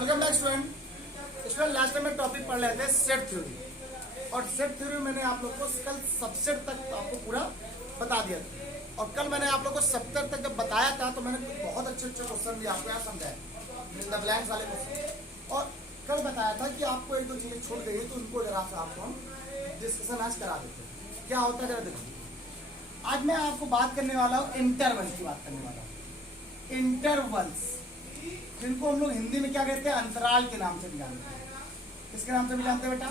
Welcome back student last time में topic पढ़ रहे थे सेट थ्योरी। और सेट थ्योरी मैंने आप लोग को कल सबसेट तक आपको पूरा बता दिया था। और कल मैंने आप लोग को सबसेट तक जब बताया था तो मैंने बहुत अच्छे अच्छे क्वेश्चन भी आपको यहाँ समझाया, ब्लैंक्स वाले क्वेश्चन। और कल बताया था कि आपको एक दो चीजें छूट गई तो उनको जरा से आपको हम डिस्कशन आज करा देते हैं। क्या होता है जरा देखो, आज मैं आपको बात करने वाला हूँ इंटरवल की बात करने वाला हूँ। इंटरवल्स जिनको हम लोग हिंदी में क्या कहते हैं, अंतराल के नाम से भी जानते हैं। किसके नाम से भी जानते हैं बेटा?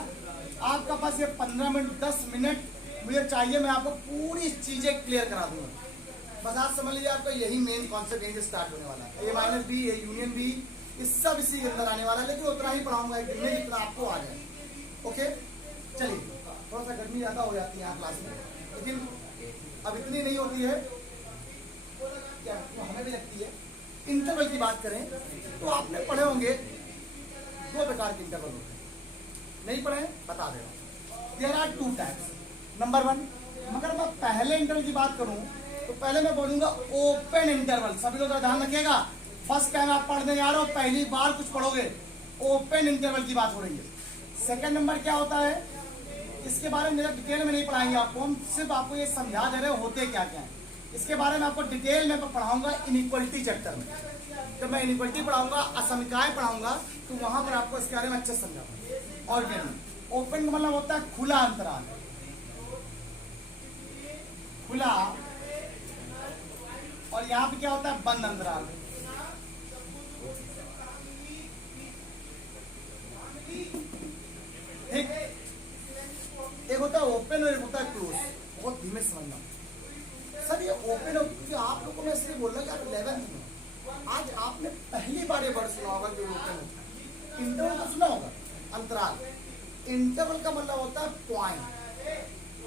आपका पास ये 15 मिनट 10 मिनट मुझे चाहिए, मैं आपको पूरी चीजें क्लियर करा दूंगा। बस आज समझ लीजिए आपका यही मेन कॉन्सेप्ट यही स्टार्ट होने वाला है। A minus B, A union B, इस सब इसी के अंदर आने वाला है, लेकिन उतना ही पढ़ाऊंगा एक दिन में जितना आपको आ जाए। ओके चलिए, थोड़ा सा गर्मी ज्यादा हो जाती है यहाँ क्लास में, लेकिन अब इतनी नहीं होती है, क्या तो हमें भी लगती है। इंटरवल की बात करें तो आपने पढ़े होंगे दो प्रकार के इंटरवल होते हैं। नहीं पढ़े बता दे रहा हूं। There are two types. Number one, मगर मैं पहले इंटरवल की बात करूं तो पहले मैं बोलूंगा ओपन इंटरवल। सभी लोग ध्यान रखिएगा, फर्स्ट टाइम आप पढ़ने जा रहे हो, पहली बार कुछ पढ़ोगे, ओपन इंटरवल की बात हो रही है। सेकंड नंबर क्या होता है, इसके बारे में डिटेल में नहीं पढ़ाएंगे आपको, हम सिर्फ आपको ये समझा दे रहे होते क्या क्या है। इसके बारे में आपको डिटेल में पढ़ाऊंगा इनइक्वलिटी चैप्टर में। जब मैं इनइक्वलिटी पढ़ाऊंगा, असमीकाएं पढ़ाऊंगा, तो वहां पर आपको इसके बारे में अच्छे से समझाऊंगा। और ओपन का मतलब होता है खुला अंतराल, खुला, और यहाँ पे क्या होता है, बंद अंतराल। ठीक, एक होता है ओपन और एक होता है क्लोज। बहुत धीमे समझना सर, ये ओपन हो क्योंकि आप लोगों को मैं इसलिए बोल रहा हूँ कि आप 11th में आज आपने पहली बार ये वर्ड सुना होगा कि ओपन होता है। इंटरवल का सुना होगा, अंतराल। इंटरवल का मतलब होता है पॉइंट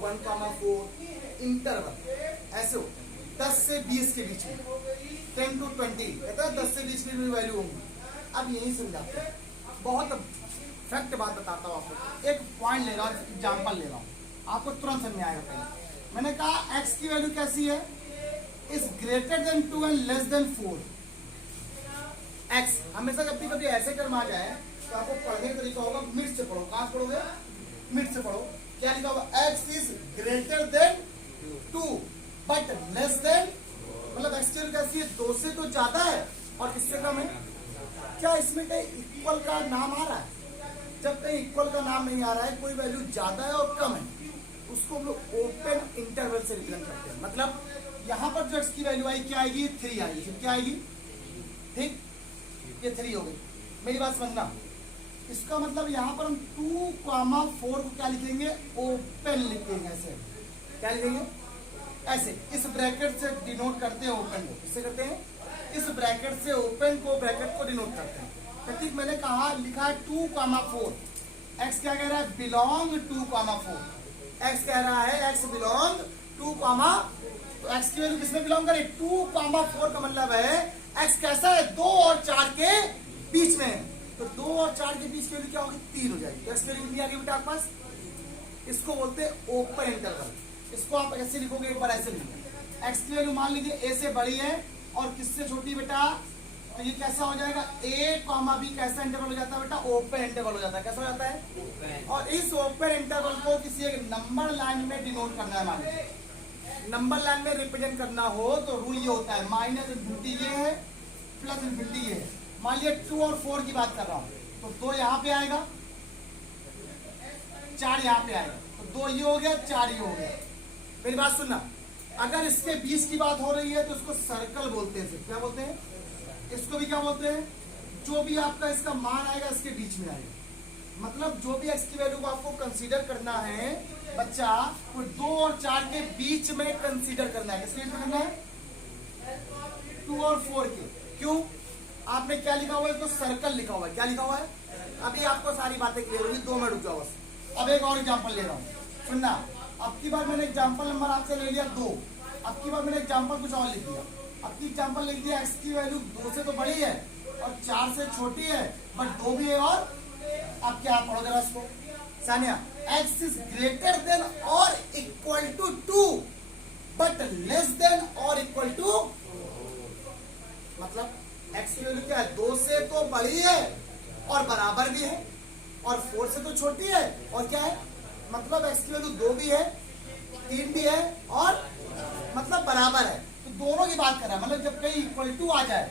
1,4 इंटरवल ऐसे हो 10 से 20 के बीच में, 10 to 20 कहता है 10 से 20 की वैल्यू होंगी। अब यही समझाते हैं, बहुत फैक्ट बात बताता हूँ आपको। एक पॉइंट ले रहा हूँ, एग्जाम्पल ले रहा हूँ, आपको तुरंत समझ में आएगा। पहले मैंने कहा x की वैल्यू कैसी है, is greater then 2 and less than 4। x हमेशा जब भी कभी ऐसे टर्म आ जाए तो आपको पढ़ने का तरीका होगा, मिड से पढ़ो। कहां से पढ़ोगे? मिड से पढ़ो। क्या लिखा होगा? x is greater then 2 but less then, मतलब x की वैल्यू कैसी है, 2 से तो ज्यादा है और किससे कम है। क्या इसमें कहीं इक्वल का नाम आ रहा है? जब कहीं इक्वल का नाम नहीं आ रहा है, कोई वैल्यू ज्यादा है और कम है, उसको हम लोग ओपन इंटरवल से रिप्रेजेंट करते हैं। मतलब यहां पर जो x की वैल्यू आई क्या आएगी, 3 आएगी। फिर क्या आएगी, ठीक, ये 3 हो गई। मेरी बात समझना, इसका मतलब यहां पर हम 2,4 को क्या लिखेंगे, ओपन लिखेंगे। ऐसे क्या लिखेंगे, ऐसे इस ब्रैकेट से डिनोट करते हैं ओपन को। किससे करते हैं? इस ब्रैकेट से ओपन को, ब्रैकेट को डिनोट करते हैं। तो ठीक, मैंने कहा लिखा है 2,4, x क्या कह रहा है, बिलोंग 2,4। x कह रहा है x बिलोंग 2, तो x की वैल्यू किसमें बिलोंग करे, 2,4 का मतलब है x कैसा है, 2 और 4 के बीच में है। तो 2 और 4 के बीच की वैल्यू क्या होगी, 3 हो जाएगी। तो x की वैल्यू कितनी आ गई बेटा आपके पास? इसको बोलते हैं ओपन इंटरवल। इसको आप ऐसे लिखोगे, एक बार ऐसे लिखोगे, x की वैल्यू मान लीजिए a से बड़ी है और किससे छोटी बेटा, तो ये कैसा हो जाएगा, a, b कैसा इंटरवल हो जाता है बेटा, ओपन इंटरवल हो जाता है। कैसा हो जाता है? और इस ओपन इंटरवल को किसी एक नंबर लाइन में डिनोट करना है। मान लीजिए नंबर लाइन में रिप्रेजेंट करना हो तो रूल ये होता है, माइनस इनफिनिटी ये है, प्लस इनफिनिटी ये है। मान लीजिए 2 और 4 की बात कर रहा हूं, तो 2 यहाँ पे आएगा, 4 यहाँ पे आएगा, तो 2 ये हो गया, 4 ये हो गया। मेरी बात सुनना, अगर इसके 20 की बात हो रही है तो इसको सर्कल बोलते हैं। क्या बोलते हैं? इसको भी क्या बोलते हैं, जो भी आपका इसका मान आएगा इसके बीच में आएगा। मतलब जो भी x की वैल्यू को आपको कंसीडर करना है बच्चा, वो 2 और 4 के बीच में कंसीडर करना है। किसके बीच में करना है? 2 और 4 के। क्यों? आपने क्या लिखा हुआ है, तो सर्कल लिखा हुआ है। क्या लिखा हुआ है? अभी आपको सारी बातें क्लियर होगी, 2 मिनट रुक जाओ बस। अब एक और एग्जाम्पल ले रहा हूँ, सुनना। अब की बार मैंने एग्जाम्पल नंबर आपसे ले लिया 2, अब की बार मैंने एग्जाम्पल कुछ और लिख दिया। अब की एग्जाम्पल लिख दिया, x की वैल्यू 2 से तो बड़ी है और 4 से छोटी है, बट 2 भी है। और अब क्या पढ़ो जरा इसको, Sania, x is greater than और equal to 2 but less than और इक्वल टू, मतलब x की वैल्यू क्या है, 2 से तो बड़ी है और बराबर भी है, और 4 से तो छोटी है, और क्या है मतलब x की वैल्यू 2 भी है, 3 भी है, और मतलब बराबर है। तो दोनों की बात कर रहा है, मतलब जब कहीं इक्वल टू आ जाए,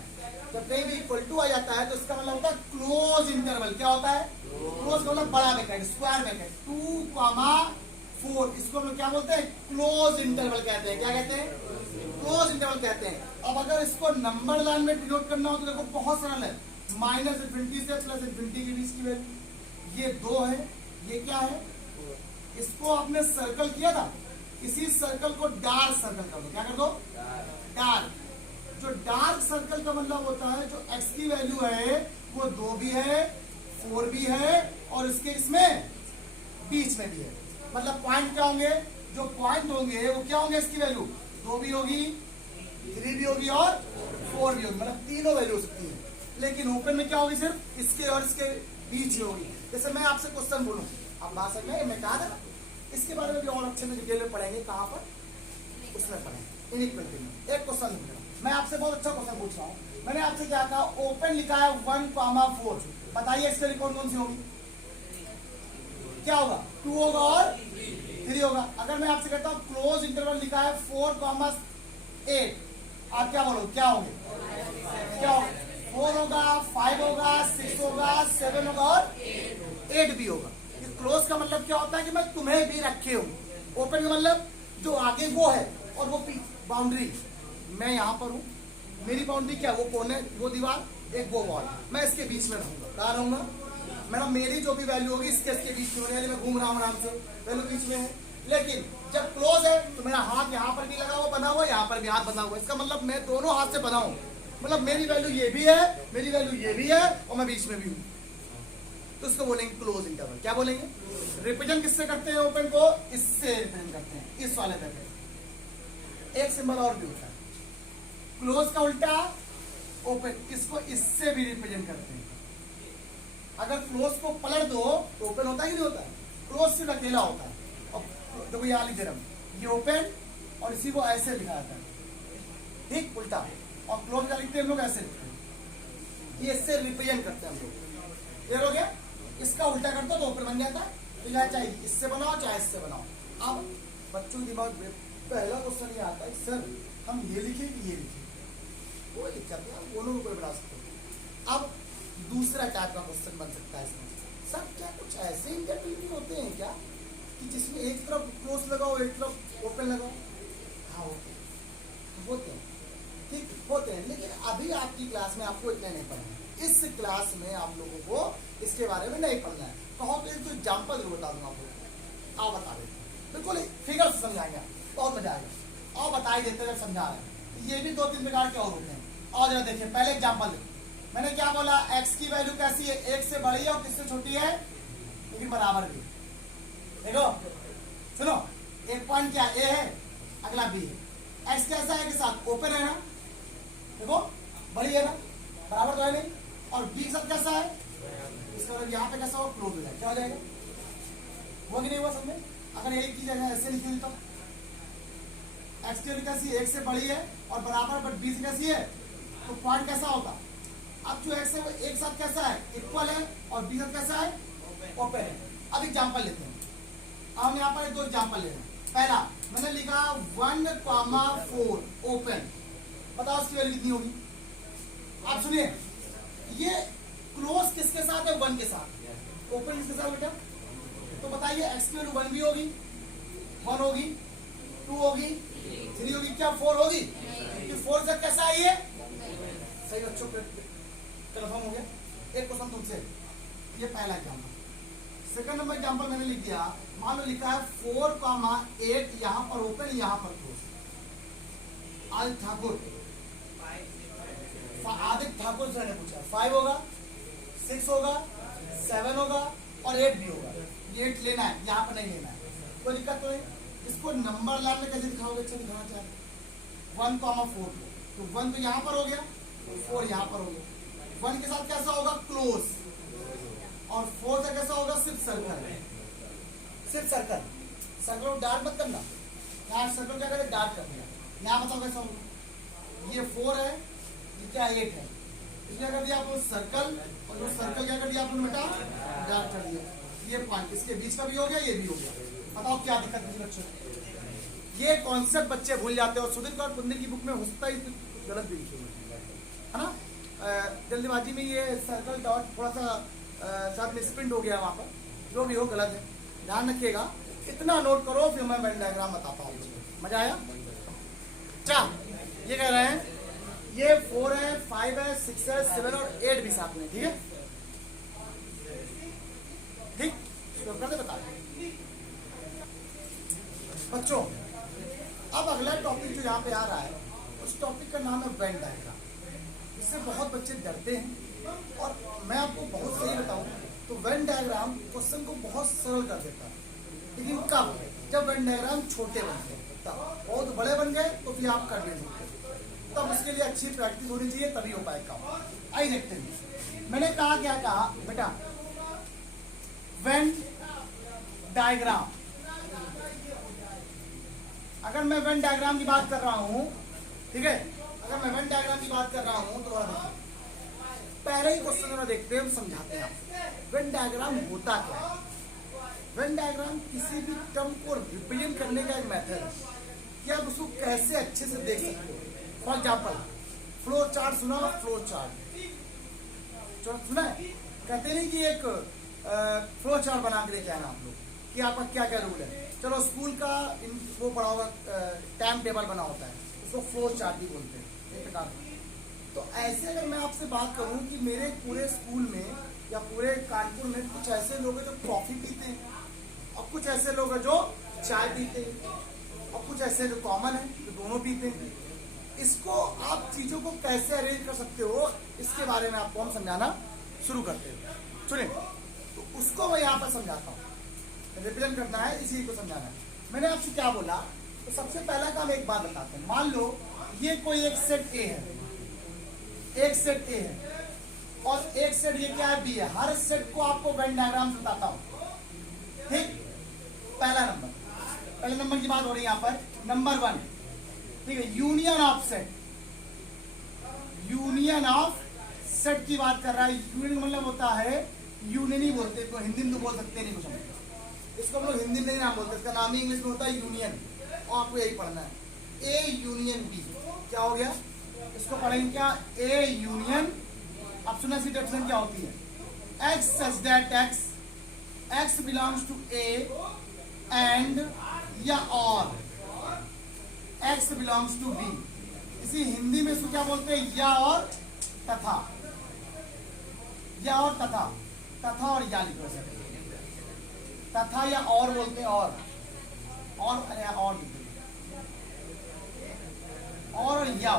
जब कहीं भी इक्वल टू आ जाता है तो इसका मतलब होता है क्लोज इंटरवल। क्या होता है? क्लोज मतलब बड़ा ब्रैकेट, स्क्वायर ब्रैकेट, 2,4, इसको हम लोग क्या बोलते हैं? क्लोज इंटरवल कहते हैं। क्या कहते हैं? क्लोज इंटरवल कहते हैं। अब अगर इसको नंबर लाइन में डिनोट करना हो तो देखो बहुत सरल है, -∞ से +∞ के बीच की वैल्यू, ये 2 है, ये क्या है? इसको आपने सर्कल किया था, इसी सर्कल को डार्क सर्कल कर दो। क्या कर दो? डार्क। जो डार्क सर्कल का मतलब होता है जो x की वैल्यू है वो 2 भी है, 4 भी है, और इसके इसमें बीच में भी है। मतलब पॉइंट क्या होंगे? जो पॉइंट होंगे वो क्या होंगे? इसकी वैल्यू 2 भी होगी, 3 भी होगी, और 4 भी होगी, मतलब तीनों वैल्यू हो सकती है। लेकिन ओपन में क्या होगी? सिर्फ इसके और इसके बीच में होगी। जैसे मैं आपसे क्वेश्चन बोलूं, आप बात समझ में, मैं कहा था ना, इसके बारे में भी और अच्छे से डिटेल में पढ़ेंगे। कहाँ पर? उसमें पढ़ेंगे, इनइक्वालिटी में। एक क्वेश्चन लिख रहा हूं मैं आपसे, बहुत अच्छा क्वेश्चन पूछ रहा हूं। मैंने आपसे क्या कहा? ओपन लिखा है 1,4, बताइए इसके लिए कौन कौन सी होगी? क्या होगा? 2 होगा और 3 होगा। अगर मैं आपसे कहता हूं क्लोज इंटरवल लिखा है 4,8, आप क्या बोलोगे? क्या होंगे? क्या होगा? 4 होगा, 5 होगा, 6 होगा, 7 होगा, और 8 भी होगा। क्लोज का मतलब क्या होता है? कि मैं तुम्हें भी रखे हूं। ओपन का मतलब जो आगे वो है, और वो बाउंड्री, मैं यहां पर हूं, मेरी बाउंड्री क्या? वो कोने, वो दीवार, एक वो वॉल, मैं इसके बीच में रहूंगा। कहां रहूंगा? मैडम मेरी जो भी वैल्यू होगी इसके बीच में होने वाली, मैं घूम रहा हूं आराम से, वैल्यू बीच में है। लेकिन जब क्लोज है तो मेरा हाथ यहाँ पर भी लगा हुआ, बना हुआ, यहाँ पर भी हाथ बना हुआ, इसका मतलब मैं दोनों हाथ से बना हूं। मतलब मेरी वैल्यू ये भी है, मेरी वैल्यू ये भी है, और मैं बीच में भी हूं। तो इसको बोलेंगे क्लोज इंटरवल। क्या बोलेंगे? रिप्रेजेंट किससे करते हैं ओपन को? इससे रिप्रेजेंट करते हैं, इस वाले ब्रैकेट। एक सिंबल और भी होता है क्लोज का उल्टा, ओपन, किसको? इससे भी रिप्रेजेंट करते हैं। अगर क्लोज को पलट दो तो ओपन होता ही नहीं होता है, क्लोज सिर्फ अकेला होता है। और देखो यहाँ लिख दे रहा हूं, ये ओपन, और इसी को ऐसे लिखा जाता है, ठीक उल्टा। और क्लोज का लिखते हैं हम लोग ऐसे लिखते हैं, ये इससे रिप्रेजेंट करते हैं हम लोग। क्लियर हो गया? इसका उल्टा कर दो तो ओपन बन जाता है। तो यहाँ चाहे इससे बनाओ चाहे इससे बनाओ। अब बच्चों के दिमाग में पहला क्वेश्चन ये आता है, सर हम ये लिखे कि ये लिखे? कोई दिक्कत नहीं, हम दोनों को बना सकते हैं। अब दूसरा टाइप का क्वेश्चन बन सकता है इसमें, सर क्या कुछ ऐसे इंटरप्रिटेशन होते हैं क्या कि जिसमें एक तरफ क्लोज लगाओ एक तरफ ओपन लगाओ? हाँ होते हैं, ठीक होते हैं। लेकिन अभी आपकी क्लास में आपको इतना नहीं पढ़ना है। इस क्लास में आप लोगों को इसके बारे में नहीं पढ़ना है। कहो तो एक एग्जाम्पल जरूर बता दूंगा आपको। आप बता देते बिल्कुल फिगर से समझाएंगे, बहुत मजा आएगा। और बता ही देते जब समझा रहे हैं। ये भी 2-3 प्रकार के और होते हैं। और जरा देखिए, पहले एग्जाम्पल मैंने क्या बोला? x की वैल्यू कैसी है? 1 से बड़ी है और किससे छोटी है? लेकिन बराबर भी। देखो सुनो, एक पॉइंट क्या a है, अगला b है। x कैसा है? के साथ ओपन है ना, देखो बड़ी है ना, बराबर तो है नहीं। और b के साथ कैसा है? इसका मतलब यहाँ पे कैसा हो? क्लोज हो जाए। क्या हो जाएगा? वो भी नहीं हुआ समझे? अगर यही की जगह ऐसे लिख तो x की वैल्यू कैसी है? 1 से बड़ी है और बराबर, बट b से कैसी है? तो पॉइंट कैसा होगा? अब जो x है वो एक साथ कैसा है? इक्वल है, और b साथ कैसा है? ओपन है। अब एग्जांपल लेते हैं। अब हम यहाँ पर 2 एग्जांपल ले रहे हैं। पहला मैंने लिखा 1,4 ओपन, बताओ इसकी वैल्यू कितनी होगी? आप सुनिए, ये क्लोज किसके साथ है? 1 के साथ। ओपन किसके साथ बेटा? तो बताइए x की वैल्यू 1 भी होगी, 1 होगी, 2 होगी, 3 होगी, क्या 4 होगी? 4 से कैसा है ये? सही बच्चों पे कंफर्म हो गया। एक क्वेश्चन तुमसे, ये पहला एग्जाम्पल। सेकंड नंबर एग्जाम्पल मैंने लिख दिया, मान लो लिखा है 4,8 यहाँ पर ओपन, यहाँ पर क्लोज। आदित्य ठाकुर, आदित्य ठाकुर सर ने पूछा 5 होगा, 6 होगा, 7 होगा, और 8 भी होगा। ये 8 लेना है, यहाँ पर नहीं लेना है, कोई दिक्कत तो नहीं। इसको नंबर लाइन में कैसे दिखाओगे? अच्छा दिखाना चाहते 1,4, तो 1 तो यहाँ पर हो गया, 4 यहाँ पर हो गया। 1 के साथ कैसा होगा? क्लोज, और 4 से कैसा होगा? सिर्फ सर्कल, सिर्फ सर्कल। सर्कल को डार्क मत करना, यहाँ सर्कल क्या करे? डार्क कर दिया। यहाँ बताओ कैसा होगा? ये 4 है, ये क्या 8 है, क्या कर दिया आपने सर्कल, और उस सर्कल क्या कर दिया आपने बेटा डॉट कर दिया। ये पॉइंट इसके बीच का भी हो गया, ये भी हो गया। बताओ क्या दिक्कत है बच्चों? ये कॉन्सेप्ट बच्चे भूल जाते हैं और सुधीर कौर पुंदिर की बुक में होता ही गलत भी लिखे हुए है ना। जल्दीबाजी में ये सर्कल डॉट थोड़ा सा साथ में स्प्रिंट हो गया वहां पर, जो भी हो गलत है, ध्यान रखिएगा। इतना नोट करो, फिर मैं वेन डायग्राम बताता हूँ। मजा आया? ये कह रहे हैं ये 4 है, 5 है, 6 है, 7 और 8 भी साथ में, ठीक है? ठीक, तो कर दे बता बच्चों। अब अगला टॉपिक जो यहाँ पे आ रहा है, उस टॉपिक का नाम है वेन डायग्राम। इससे बहुत बच्चे डरते हैं, और मैं आपको बहुत सही बताऊं तो वेन डायग्राम क्वेश्चन को बहुत सरल कर देता है। लेकिन कब? जब वेन डायग्राम छोटे बनते हैं, तब। बहुत बड़े बन गए तो फिर आप कर नहीं सकते, तब उसके लिए अच्छी प्रैक्टिस होनी चाहिए, तभी हो पाएगा। आई देखते हैं, मैंने कहा क्या कहा बेटा, वेन डायग्राम। अगर मैं वेन डायग्राम की बात कर रहा हूं, ठीक है, अगर मैं वेन डायग्राम की बात कर रहा हूं तो पहले ही क्वेश्चन में देखते हैं, हम समझाते हैं वेन डायग्राम होता क्या है। वेन डायग्राम किसी भी टर्म को रिप्रेजेंट करने का एक मेथड है कि आप उसको कैसे अच्छे से देख सकते हो। फॉर एग्जाम्पल, फ्लो चार्ट सुना? फ्लो चार्ट सुना है? कहते नहीं कि एक फ्लो चार्ट बना के लेके आना आप लोग कि आपका क्या क्या रूल है। चलो स्कूल का वो पढ़ा होगा, टाइम टेबल बना होता है, उसको फ्लो चार्ट भी बोलते हैं एक प्रकार का। तो ऐसे अगर मैं आपसे बात करूं कि मेरे पूरे स्कूल में या पूरे कानपुर में कुछ ऐसे लोग हैं जो कॉफी पीते हैं, और कुछ ऐसे लोग हैं जो चाय पीते हैं, और कुछ ऐसे जो कॉमन है जो दोनों पीते हैं। इसको आप चीजों को कैसे अरेंज कर सकते हो, इसके बारे में आपको हम समझाना शुरू करते हैं। सुनिए, तो उसको मैं यहाँ पर समझाता हूँ। रिप्रेजेंट करना है, इसी को समझाना है। मैंने आपसे क्या बोला, तो सबसे पहला काम एक बात बताते हैं। मान लो ये कोई एक सेट ए है, एक सेट ए है, और एक सेट ये क्या है, बी है। हर सेट को आपको वेन डायग्राम बताता हूं, ठीक। पहला नंबर, पहले नंबर की बात हो रही है यहाँ पर, नंबर 1, ठीक है, union of set. Union of set की बात कर रहा है। यूनियन मतलब होता है, यूनियन ही बोलते हैं, तो हिंदी में तो बोल सकते नहीं, कुछ इसको हम लोग हिंदी में नहीं नाम बोलते, इसका नाम ही इंग्लिश में होता है यूनियन, और आपको यही पढ़ना है। ए यूनियन बी, क्या हो गया? इसको पढ़ेंगे क्या? A union. अब सुना सी डेफिनेशन क्या होती है, x such that x belongs to A and या और एक्स बिलोंग्स टू बी। इसी हिंदी में इसको क्या बोलते हैं? या और तथा, या और तथा, तथा और या लिखो, तथा या और बोलते हैं, और अरे और या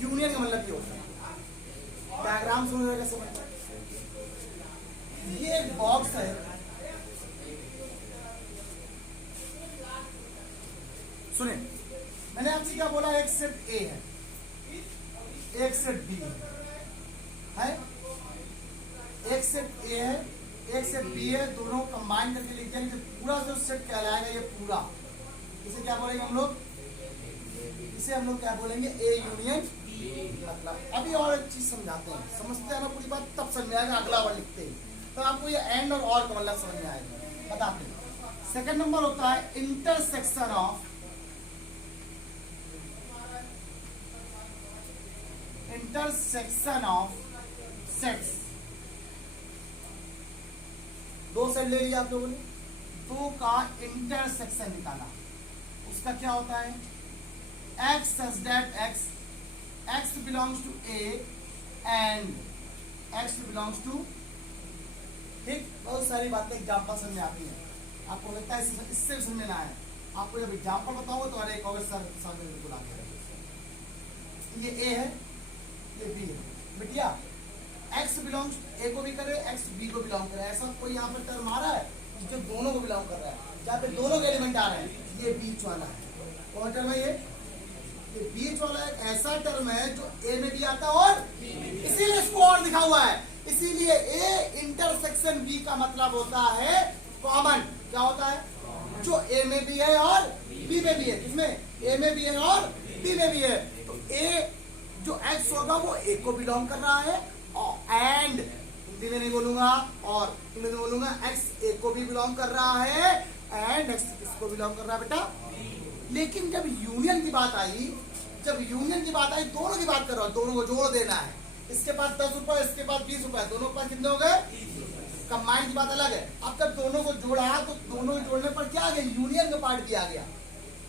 यूनियन का मतलब ये होता है। डायग्राम समझ रहे कैसे बनता है? ये एक बॉक्स है, सुने, मैंने आपसे क्या बोला, एक सेट ए है, एक सेट बी है, एक सेट ए है, एक सेट बी है, दोनों कंबाइन करके लिख देंगे, पूरा जो सेट कहलाएगा ये पूरा। इसे क्या बोलेंगे हम लोग? इसे हम लोग क्या बोलेंगे? A union B. मतलब अभी और एक चीज समझाते हैं, समझते हैं ना पूरी बात, तब समझ में आएगा। अगला वर्ड लिखते हैं तो आपको ये एंड और का मतलब समझ में आएगा। बताते हैं। सेकंड नंबर होता है intersection of, intersection of sets. दो सेट ले लिया आप लोगों ने, दो का इंटरसेक्शन निकाला, उसका क्या होता है? X such that x belongs to A and x belongs to, ठीक। बहुत सारी बातें एग्जाम्पल समझ में आती है, आपको लगता है इससे समझ में ना आए, आपको जब एग्जाम्पल बताओगे तो अरे कहोगे सर समझ में बिल्कुल आ गया। ये ए है, ये बी है, बिटिया एक्स बिलोंग्स ए को भी करे, एक्स बी को बिलोंग करे, ऐसा कोई यहाँ पर टर्म आ रहा है जो दोनों को बिलोंग कर रहा है, जहाँ पे दोनों के एलिमेंट आ रहे हैं। ये बीच वाला है, कौन टर्म है ये बीच वाला एक ऐसा टर्म है जो ए में भी आता है, और इसीलिए इसको और लिखा हुआ है। इसीलिए ए इंटरसेक्शन बी का मतलब होता है कॉमन। क्या होता है? जो ए में भी है और बी में भी है। किसमें? ए में भी है और बी में भी है। तो ए जो एक्स होगा वो ए को बिलोंग कर रहा है, और एंड हिंदी में नहीं बोलूंगा और इंग्लिश में बोलूंगा, एक्स ए को भी बिलोंग कर रहा है एंड एक्स किसको बिलोंग कर रहा है बेटा। लेकिन जब यूनियन की बात आई, दोनों की बात कर रहा हूं, दोनों को जोड़ देना है। इसके पास 10 रुपए, इसके पास 20 रुपए, दोनों के पास कितने हो गए? कंबाइंड की बात अलग है। अब जब दोनों को जोड़ा तो दोनों को जोड़ने पर क्या आ गया? यूनियन का पार्ट भी आ गया।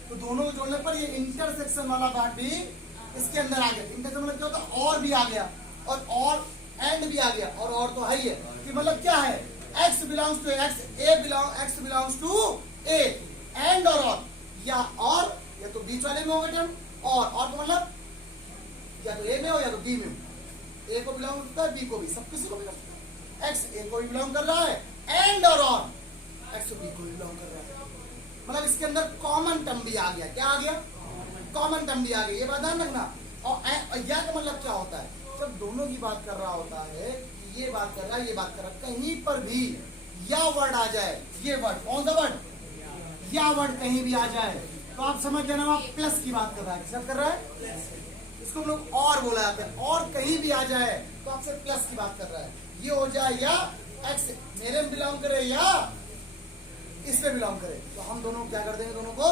तो दोनों को जोड़ने पर ये इंटरसेक्शन वाला पार्ट भी इसके अंदर आ गया। इंटरसेक्शन मतलब क्या होता है? और भी आ गया, और एंड भी आ गया, और तो है ही है कि मतलब क्या है? x belongs to x, x belongs to a, and और या तो बीच वाले में होगा टर्म, और तो मतलब या तो a में हो या तो b में हो। a को बिलोंग करता है, b को भी, सब किसी को भी करता है। x a को भी बिलोंग कर रहा है, एंड और x b को भी बिलोंग कर रहा है। मतलब इसके अंदर कॉमन टर्म भी आ गया। क्या आ गया? कॉमन टर्म भी आ गया। ये बात ध्यान रखना। और या का मतलब क्या होता है? जब दोनों की बात कर रहा होता है, ये बात कर रहा है, ये बात कर रहा है, कहीं पर भी या वर्ड आ जाए, ये वर्ड, कौन सा वर्ड? या वर्ड कहीं भी आ जाए तो आप समझ जाना आप प्लस की बात कर रहा है। किसका कर रहा है? इसको हम लोग और बोला जाता है। और कहीं भी आ जाए तो आपसे प्लस की बात कर रहा है। ये हो जाए या एक्स मेरे में बिलोंग करे या इसमें बिलोंग करे, तो हम दोनों क्या कर देंगे? दोनों को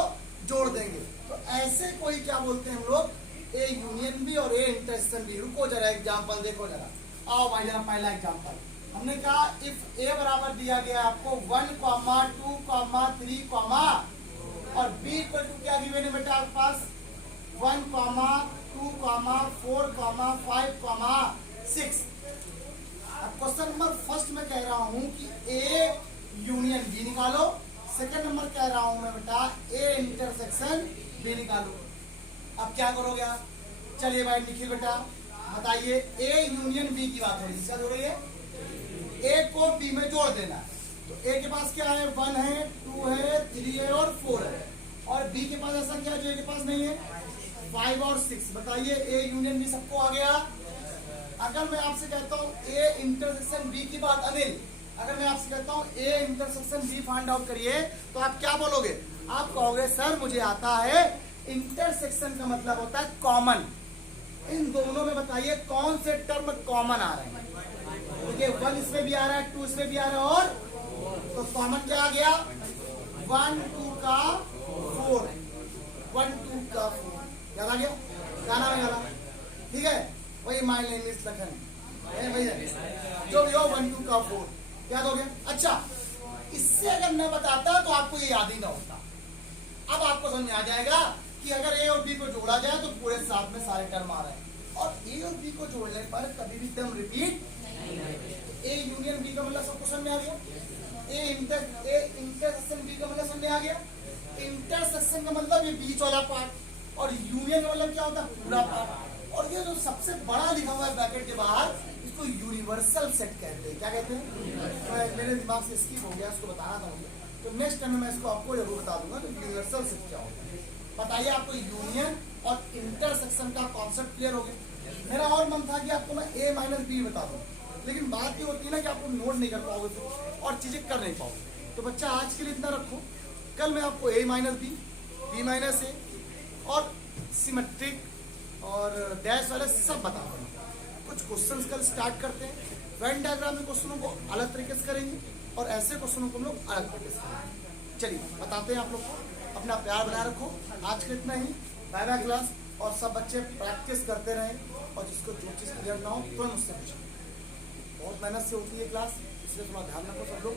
जोड़ देंगे। तो ऐसे कोई क्या बोलते हैं हम लोग? ए यूनियन भी और ए इंटरसेक्शन भी। रुको जरा, एग्जांपल देखो जरा। आओ भाई जरा, पहला एग्जांपल हमने कहा इफ ए बराबर दिया गया आपको 1, 2, 3, और बी इक्वल टू क्या गिवन है बेटा आपके पास? 1, 2, 4, 5, 6। अब क्वेश्चन नंबर फर्स्ट में कह रहा हूं कि ए यूनियन बी निकालो। सेकंड नंबर कह रहा हूं मैं बेटा ए इंटरसेक्शन बी निकालो। अब क्या करोगे आप? चलिए भाई निखिल बेटा बताइए, ए यूनियन बी की बात हो रही है, क्या हो रही है? ए को बी में जोड़ देना। तो ए के पास क्या है? 1 है, 2 है, 3 है और 4 है। और बी के पास ऐसा क्या जो ए के पास नहीं है? 5 और 6। बताइए ए यूनियन बी सबको आ गया। अगर मैं आपसे कहता हूँ ए इंटरसेक्शन बी की बात, अनिल अगर मैं आपसे कहता हूँ A intersection B find out करिए, तो आप क्या बोलोगे? आप कहोगे सर मुझे आता है। इंटरसेक्शन का मतलब होता है कॉमन। इन दोनों में बताइए कौन से टर्म कॉमन आ रहे हैं? देखिए 1 इसमें भी आ रहा है, 2 इसमें भी आ रहा है, और तो कॉमन क्या आ गया? 1, 2 का 4, 1, 2 का 4। याद आ गया? गाना में गाना, ठीक है? वही माय नेम इज लखन, जो भी हो 1, 2 का 4 याद हो गया। अच्छा, इससे अगर मैं बताता तो आपको ये याद ही ना होता। अब आपको समझ आ जाएगा कि अगर ए और बी को जोड़ा जाए तो पूरे साथ में सारे टर्म आ रहे हैं, और ए और बी को जोड़ने पर कभी भी टर्म रिपीट नहीं। ए यूनियन बी का मतलब सबको समझ में आ गया। ए इंटरसेक्शन बी का मतलब समझ में आ गया। इंटरसेक्शन का मतलब ये बीच वाला पार्ट, और यूनियन का मतलब क्या होता है? पूरा पार्ट। और ये जो सबसे बड़ा लिखा हुआ है ब्रैकेट के बाहर, इसको यूनिवर्सल सेट कहते हैं। क्या कहते हैं? मेरे दिमाग से स्किप हो गया, उसको बताना था मुझे, तो नेक्स्ट टाइम मैं इसको आपको जरूर बता दूंगा कि यूनिवर्सल सेट क्या होता है। बताइए आपको यूनियन और इंटरसेक्शन का कॉन्सेप्ट क्लियर हो गया। मेरा और मन था कि आपको मैं ए माइनस बी बता दूं, लेकिन बात ये होती है ना कि आपको नोट नहीं कर पाओगे और चीजें कर नहीं पाओगे। तो बच्चा आज के लिए इतना रखो, कल मैं आपको ए माइनस बी माइनस ए और सिमेट्रिक और डैश वाले सब बता दूंगा। कुछ क्वेश्चंस कल स्टार्ट करते हैं। वेन डायग्राम में क्वेश्चनों को अलग तरीके से करेंगे और ऐसे क्वेश्चनों को हम लोग अलग तरीके से करेंगे। चलिए बताते हैं आप लोग को। अपना प्यार बनाए रखो। आज के इतना ही। Bye bye class. और सब बच्चे प्रैक्टिस करते रहें, और जिसको जो चीज़ क्लियर ना हो तुरंत मुझसे पूछें। बहुत मेहनत से होती है क्लास, इसलिए थोड़ा ध्यान रखो सब लोग।